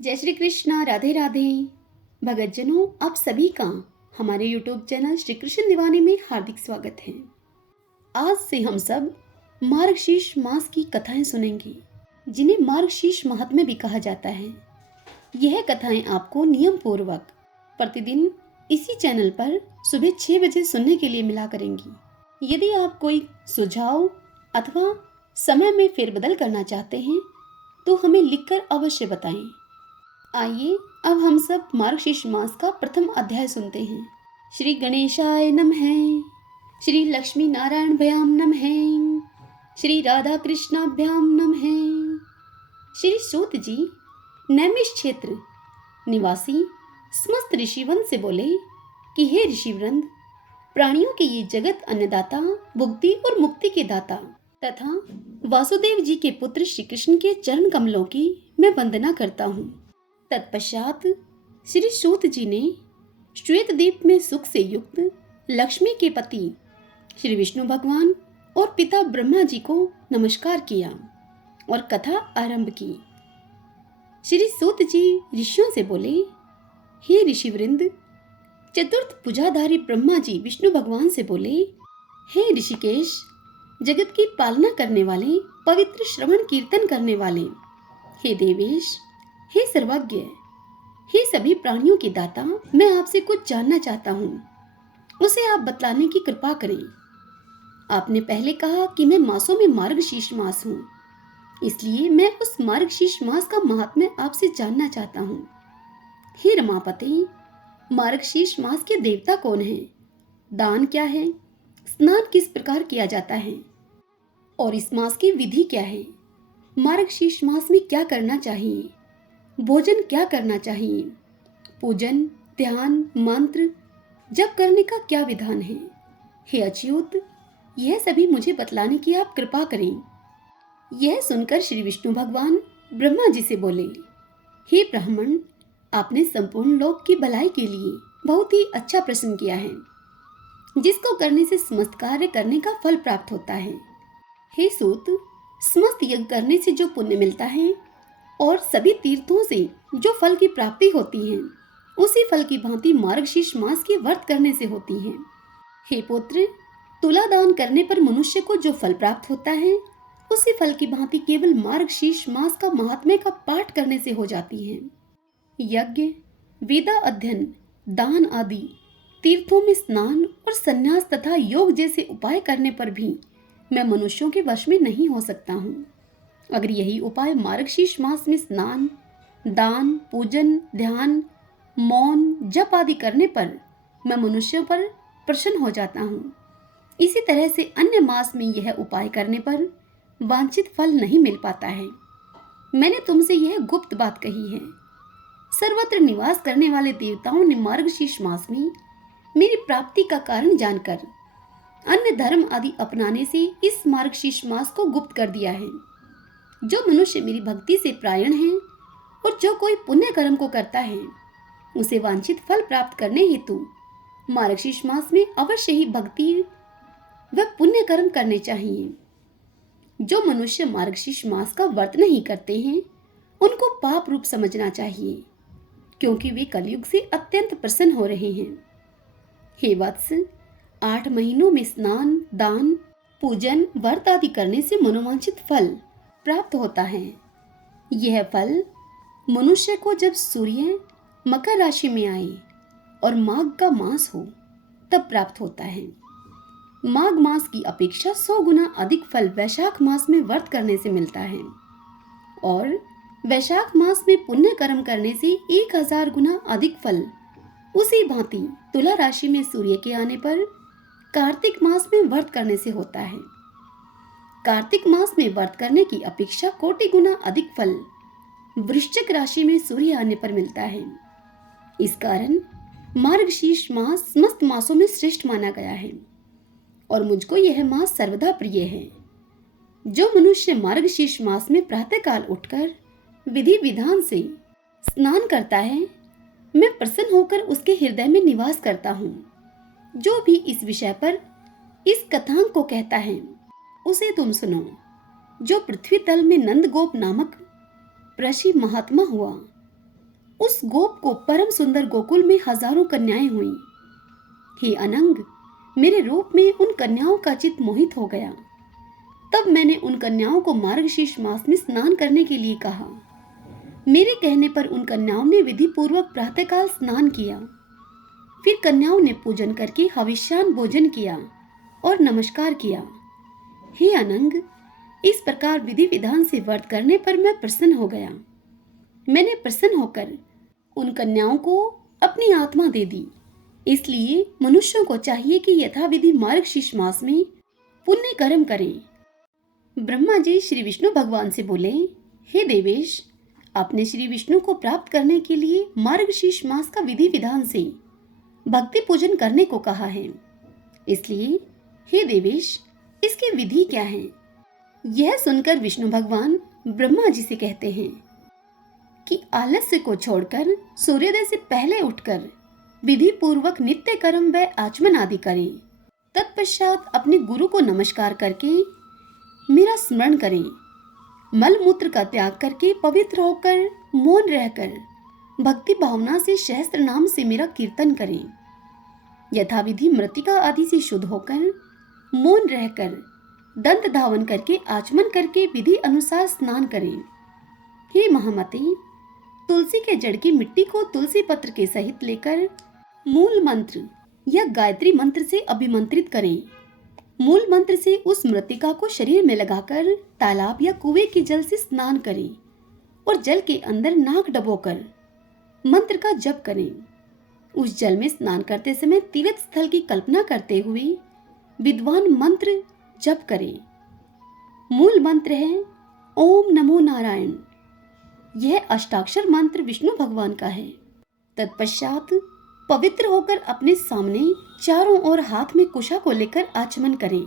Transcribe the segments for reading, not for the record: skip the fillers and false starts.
जय श्री कृष्णा, राधे राधे। भगतजनों, आप सभी का हमारे YouTube चैनल श्री कृष्ण दीवाने में हार्दिक स्वागत है। आज से हम सब मार्गशीर्ष मास की कथाएं सुनेंगे, जिन्हें मार्गशीर्ष महात्म्य भी कहा जाता है। यह कथाएं आपको नियम पूर्वक प्रतिदिन इसी चैनल पर सुबह 6 बजे सुनने के लिए मिला करेंगी। यदि आप कोई सुझाव अथवा समय में फेरबदल करना चाहते हैं तो हमें लिखकर अवश्य बताएं। आइए अब हम सब मार्गशीर्ष मास का प्रथम अध्याय सुनते हैं। श्री गणेशाय नमः, श्री लक्ष्मी नारायण भयाम नमः, श्री राधा कृष्णाभ्याम नमः। श्री सूत जी नैमिष क्षेत्र निवासी समस्त ऋषिवृंद से बोले कि हे ऋषिवृंद, प्राणियों के ये जगत अन्नदाता, भुक्ति और मुक्ति के दाता तथा वासुदेव जी के पुत्र श्री कृष्ण के चरण कमलों की मैं वंदना करता हूँ। तत्पश्चात श्री सूत जी ने श्वेत द्वीप में सुख से युक्त लक्ष्मी के पति श्री विष्णु भगवान और पिता ब्रह्मा जी को नमस्कार किया और कथा आरंभ की। श्री सूत जी ऋषियों से बोले, हे ऋषिवृंद, चतुर्थ भुजाधारी ब्रह्मा जी विष्णु भगवान से बोले, हे ऋषिकेश, जगत की पालना करने वाले, पवित्र श्रवण कीर्तन करने वाले, हे देवेश, हे सर्वज्ञ, हे सभी प्राणियों के दाता, मैं आपसे कुछ जानना चाहता हूँ, उसे आप बतलाने की कृपा करें। आपने पहले कहा कि मैं मासों में मार्गशीर्ष मास हूँ, इसलिए मैं उस मार्गशीर्ष मास का महात्म्य आपसे जानना चाहता हूँ। हे रमापति, मार्गशीर्ष मास के देवता कौन हैं? दान क्या है? स्नान किस प्रकार किया जाता है? और इस मास की विधि क्या है? मार्गशीर्ष मास में क्या करना चाहिए? भोजन क्या करना चाहिए? पूजन, ध्यान, मंत्र जप करने का क्या विधान है? हे अच्युत, यह सभी मुझे बतलाने की आप कृपा करें। यह सुनकर श्री विष्णु भगवान ब्रह्मा जी से बोले, हे ब्राह्मण, आपने संपूर्ण लोक की भलाई के लिए बहुत ही अच्छा प्रश्न किया है, जिसको करने से समस्त कार्य करने का फल प्राप्त होता है। हे सूत, समस्त यज्ञ करने से जो पुण्य मिलता है और सभी तीर्थों से जो फल की प्राप्ति होती है, उसी फल की भांति मार्गशीर्ष मास की व्रत करने से होती है। हे पुत्र, तुला दान करने पर मनुष्य को जो फल प्राप्त होता है, उसी फल की भांति केवल मार्गशीर्ष मास का महात्म्य का पाठ करने से हो जाती है। यज्ञ, वेदा अध्ययन, दान आदि तीर्थों में स्नान और संन्यास तथा योग जैसे उपाय करने पर भी मैं मनुष्यों के वश में नहीं हो सकता हूँ। अगर यही उपाय मार्गशीर्ष मास में स्नान, दान, पूजन, ध्यान, मौन, जप आदि करने पर मैं मनुष्यों पर प्रसन्न हो जाता हूँ, इसी तरह से अन्य मास में यह उपाय करने पर वांछित फल नहीं मिल पाता है। मैंने तुमसे यह गुप्त बात कही है। सर्वत्र निवास करने वाले देवताओं ने मार्गशीर्ष मास में मेरी प्राप्ति का कारण जानकर अन्य धर्म आदि अपनाने से इस मार्गशीर्ष मास को गुप्त कर दिया है। जो मनुष्य मेरी भक्ति से प्रायण है और जो कोई पुण्य कर्म को करता है, उसे वांछित फल प्राप्त करने हेतु मार्गशीर्ष मास में अवश्य ही भक्ति व पुण्य कर्म करने चाहिए। जो मनुष्य मार्गशीर्ष मास का व्रत नहीं करते हैं, उनको पाप रूप समझना चाहिए, क्योंकि वे कलयुग से अत्यंत प्रसन्न हो रहे हैं। हे वत्स, 8 महीनों में स्नान, दान, पूजन, व्रत आदि करने से मनोवांछित फल प्राप्त होता है। यह फल मनुष्य को जब सूर्य मकर राशि में आए और माघ का मास हो तब प्राप्त होता है। माघ मास की अपेक्षा 100 गुना अधिक फल वैशाख मास में व्रत करने से मिलता है और वैशाख मास में पुण्य कर्म करने से 1000 गुना अधिक फल उसी भांति तुला राशि में सूर्य के आने पर कार्तिक मास में व्रत करने से होता है। कार्तिक मास में व्रत करने की अपेक्षा कोटि गुना अधिक फल वृश्चिक राशि में सूर्य आने पर मिलता है। इस कारण मार्गशीर्ष मास समस्त मासों में श्रेष्ठ माना गया है और मुझको यह मास सर्वदा प्रिय है। जो मनुष्य मार्गशीर्ष मास में प्रातःकाल उठकर विधि विधान से स्नान करता है, मैं प्रसन्न होकर उसके हृदय में निवास करता हूँ। जो भी इस विषय पर इस कथांक को कहता है, उसे तुम सुनो। जो पृथ्वी तल में नंद गोप नामक ऋषि महात्मा हुआ, उस गोप को परम सुंदर गोकुल में हजारों कन्याएं हुईं। हे अनंग, मेरे रूप में उन कन्याओं का चित्त मोहित हो गया। तब मैंने उन कन्याओं को मार्गशीर्ष मास में स्नान करने के लिए कहा। मेरे कहने पर उन कन्याओं ने विधि पूर्वक प्रातःकाल स्नान किया। फिर कन्याओं ने पूजन करके हविष्यान भोजन किया और नमस्कार किया। हे अनंग, इस प्रकार विधि विधान से व्रत करने पर मैं प्रसन्न हो गया। मैंने प्रसन्न होकर उन कन्याओं को अपनी आत्मा दे दी। इसलिए मनुष्यों को चाहिए कि यथाविधि मार्गशीर्ष मास में पुण्य कर्म करें। ब्रह्मा जी श्री विष्णु भगवान से बोले, हे देवेश, आपने श्री विष्णु को प्राप्त करने के लिए मार्गशीर्ष मास का विधि विधान से भक्ति पूजन करने को कहा है। इसलिए हे देवेश, इसकी विधि क्या है? यह सुनकर विष्णु भगवान ब्रह्मा जी से कहते हैं कि आलस्य को छोड़कर सूर्योदय से पहले उठकर विधि पूर्वक नित्य कर्म व आचमन आदि करें। तत्पश्चात अपने गुरु को नमस्कार करके मेरा स्मरण करें। मल मूत्र का त्याग करके पवित्र होकर मौन रहकर भक्ति भावना से सहस्त्र नाम से मेरा कीर्तन करें। यथाविधि मृतिका आदि से शुद्ध होकर मौन रहकर दंत धावन करके आचमन करके विधि अनुसार स्नान करें। हे महामते, तुलसी के जड़ की मिट्टी को तुलसी पत्र के सहित लेकर मूल मंत्र या गायत्री मंत्र से अभिमंत्रित करें। मूल मंत्र से उस मृतिका को शरीर में लगाकर तालाब या कुएं के जल से स्नान करें और जल के अंदर नाक डबोकर मंत्र का जप करें। उस जल में स्नान करते समय तीर्थ स्थल की कल्पना करते हुए विद्वान मंत्र जप करें। मूल मंत्र है ओम नमो नारायण। यह अष्टाक्षर मंत्र विष्णु भगवान का है। तत्पश्चात पवित्र होकर अपने सामने चारों ओर हाथ में कुशा को लेकर आचमन करें।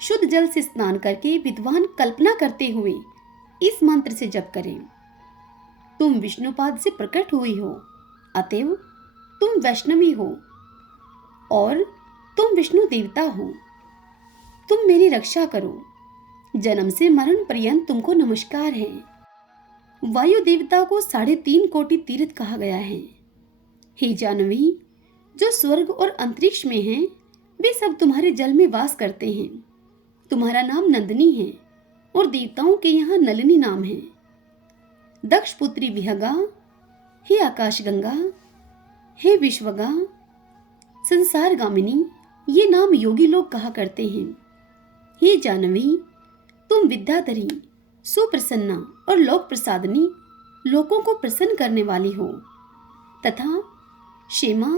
शुद्ध जल से स्नान करके विद्वान कल्पना करते हुए इस मंत्र से जप करें। तुम विष्णुपाद से प्रकट हुई हो, अतएव तुम वैष्णवी हो और तुम विष्णु देवता हो। तुम मेरी रक्षा करो। जन्म से मरण पर्यंत तुमको नमस्कार है। वायु देवता को 3.5 कोटि तीर्थ कहा गया है। हे जानवी, जो स्वर्ग और अंतरिक्ष में हैं, वे सब तुम्हारे जल में वास करते हैं। तुम्हारा नाम नंदिनी है और देवताओं के यहाँ नलिनी नाम है। दक्ष पुत्री विहगा, हे आकाश गंगा, हे विश्वगा, संसार गामिनी, ये नाम योगी लोग कहा करते हैं। हे जानवी, तुम विद्याधरी, सुप्रसन्ना और लोक प्रसादनी, लोगों को प्रसन्न करने वाली हो तथा क्षेमा,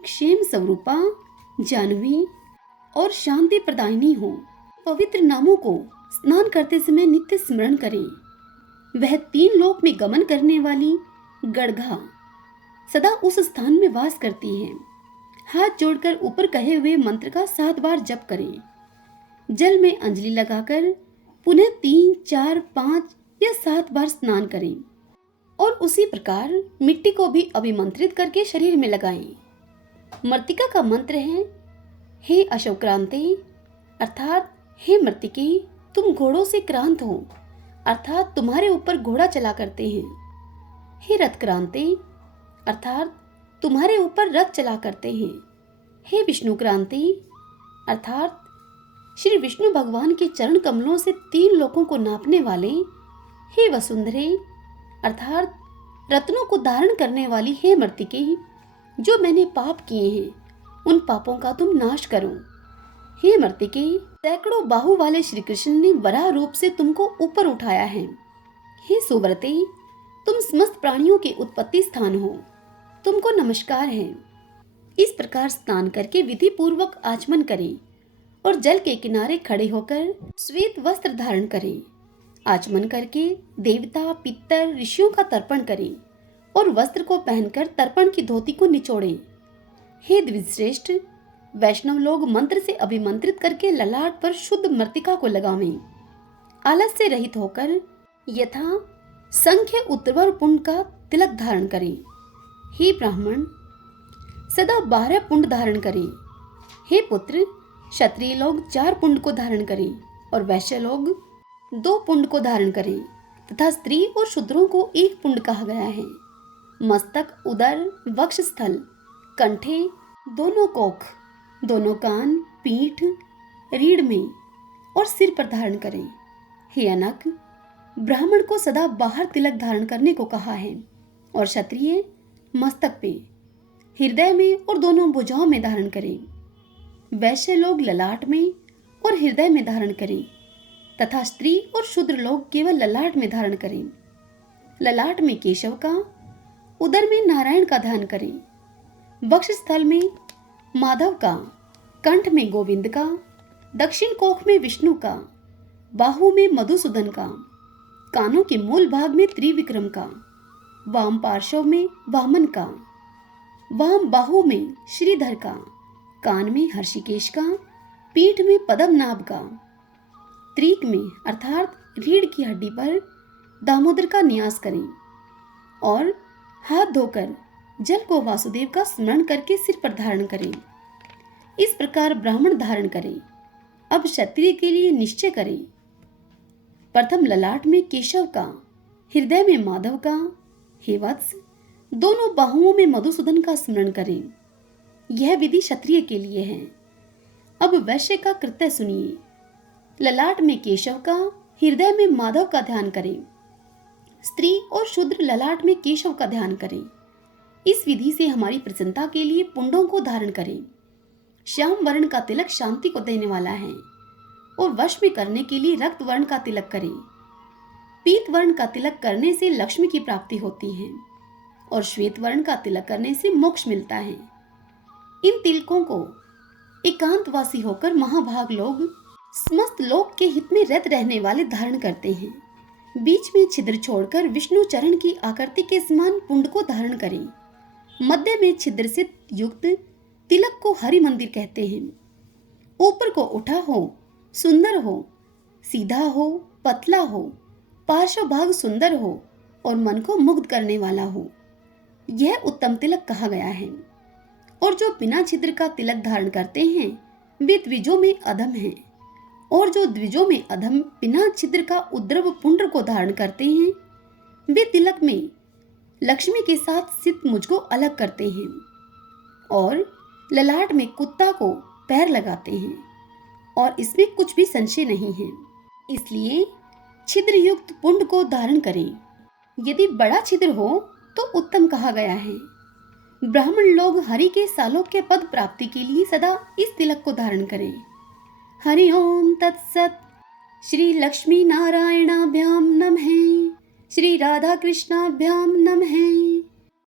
क्षेम स्वरूपा, जानवी और शांति प्रदायिनी हो। पवित्र नामों को स्नान करते समय नित्य स्मरण करें। वह 3 लोक में गमन करने वाली गड़घा सदा उस स्थान में वास करती है। हाथ जोड़कर ऊपर कहे हुए मंत्र का 7 बार जप करें। जल में अंजलि लगाकर पुनः 3, 4, 5 या 7 बार स्नान करें और उसी प्रकार मिट्टी को भी अभिमंत्रित करके शरीर में लगाएं। मृतिका का मंत्र है हे अशोक्रांते, अर्थात हे मृतिके, तुम घोड़ों से क्रांत हो, अर्थात तुम्हारे ऊपर घोड़ा चला करते हैं। हे रथक्रांते, अर्थात तुम्हारे ऊपर रथ चला करते हैं। हे विष्णु क्रांति, अर्थात श्री विष्णु भगवान के चरण कमलों से 3 लोकों को नापने वाले। हे वसुंधरे, अर्थात रत्नों को धारण करने वाली। हे मृतिके, जो मैंने पाप किए हैं उन पापों का तुम नाश करो। हे मृतिके, सैकड़ों बाहु वाले श्री कृष्ण ने वराह रूप से तुमको ऊपर उठाया है। हे सुव्रते, तुम समस्त प्राणियों के उत्पत्ति स्थान हो, तुमको नमस्कार है। इस प्रकार स्नान करके विधि पूर्वक आचमन करें और जल के किनारे खड़े होकर श्वेत वस्त्र धारण करें। आचमन करके देवता, पितर, ऋषियों का तर्पण करें और वस्त्र को पहनकर तर्पण की धोती को निचोड़ें। हे द्विजश्रेष्ठ, वैष्णव लोग मंत्र से अभिमंत्रित करके ललाट पर शुद्ध मृतिका को लगावें। आलस्य रहित होकर यथा संख्य उत्तर पुंड का तिलक धारण करें। हे ब्राह्मण, सदा 12 पुंड धारण करें। हे पुत्र, क्षत्रिय लोग 4 पुंड को धारण करें और वैश्य लोग 2 पुंड को धारण करें तथा स्त्री और शूद्रों को 1 पुंड कहा गया है। मस्तक, उदर, वक्षस्थल, कंठे, दोनों कोख, दोनों कान, पीठ, रीढ़ में और सिर पर धारण करें। हे अनक, ब्राह्मण को सदा बाहर तिलक धारण करने को कहा है और क्षत्रिय मस्तक पे, हृदय में और दोनों भुजाओं में धारण करें। वैश्य लोग ललाट में और हृदय में धारण करें तथा स्त्री और शूद्र लोग केवल ललाट में धारण करें। ललाट में केशव का, उदर में नारायण का ध्यान करें। वक्षस्थल में माधव का, कंठ में गोविंद का, दक्षिण कोख में विष्णु का, बाहु में मधुसूदन का, कानों के मूल भाग में त्रिविक्रम का, वाम पार्श्व में वामन का, वाम बाहु में श्रीधर का, कान में हर्षिकेश का, पीठ में पद्मनाभ का, त्रिक में अर्थात रीढ़ की हड्डी पर दामोदर का न्यास करें और हाथ धोकर जल को वासुदेव का स्मरण करके सिर पर धारण करें। इस प्रकार ब्राह्मण धारण करें। अब क्षत्रिय के लिए निश्चय करें। प्रथम ललाट में केशव का, हृदय में माधव का, हे वत्स, दोनों बाहुओं में मधुसूदन का स्मरण करें। यह विधि क्षत्रिय के लिए है। अब वैश्य का कृत्य सुनिए। ललाट में केशव का, हृदय में माधव का ध्यान करें। स्त्री और शूद्र ललाट में केशव का ध्यान करें। इस विधि से हमारी प्रसन्नता के लिए पुंडों को धारण करें। श्याम वर्ण का तिलक शांति को देने वाला है और वश में करने के लिए रक्त वर्ण का तिलक करें। पीत वर्ण का तिलक करने से लक्ष्मी की प्राप्ति होती है और श्वेत वर्ण का तिलक करने से मोक्ष मिलता है। इन तिलकों को एकांतवासी होकर महाभाग लोग समस्त लोक के हित में रत रहने वाले धारण करते हैं। बीच में छिद्र छोड़कर विष्णु चरण की आकृति के समान पुंड को धारण करें। मध्य में छिद्र से युक्त तिलक को हरि मंदिर कहते हैं। ऊपर को उठा हो, सुंदर हो, सीधा हो, पतला हो, पार्श्व भाग सुंदर हो और मन को मुग्ध करने वाला हो, यह उत्तम तिलक कहा गया है। और जो बिना छिद्र का तिलक धारण करते हैं वे द्विजों में अधम हैं, और जो द्विजों में अधम बिना छिद्र का उद्रव पुंड्र को धारण करते हैं वे तिलक में लक्ष्मी के साथ स्थित मुझको अलग करते हैं और ललाट में कुत्ता को पैर लगाते हैं और इसमें कुछ भी संशय नहीं है। इसलिए छिद्र युक्त पुंड को धारण करें। यदि बड़ा छिद्र हो तो उत्तम कहा गया है। ब्राह्मण लोग हरि के सालोक्य पद प्राप्ति के लिए सदा इस तिलक को धारण करें। हरि ओम तत्सत। श्री लक्ष्मी नारायणाभ्याम नमः। श्री राधा कृष्णाभ्याम नमः।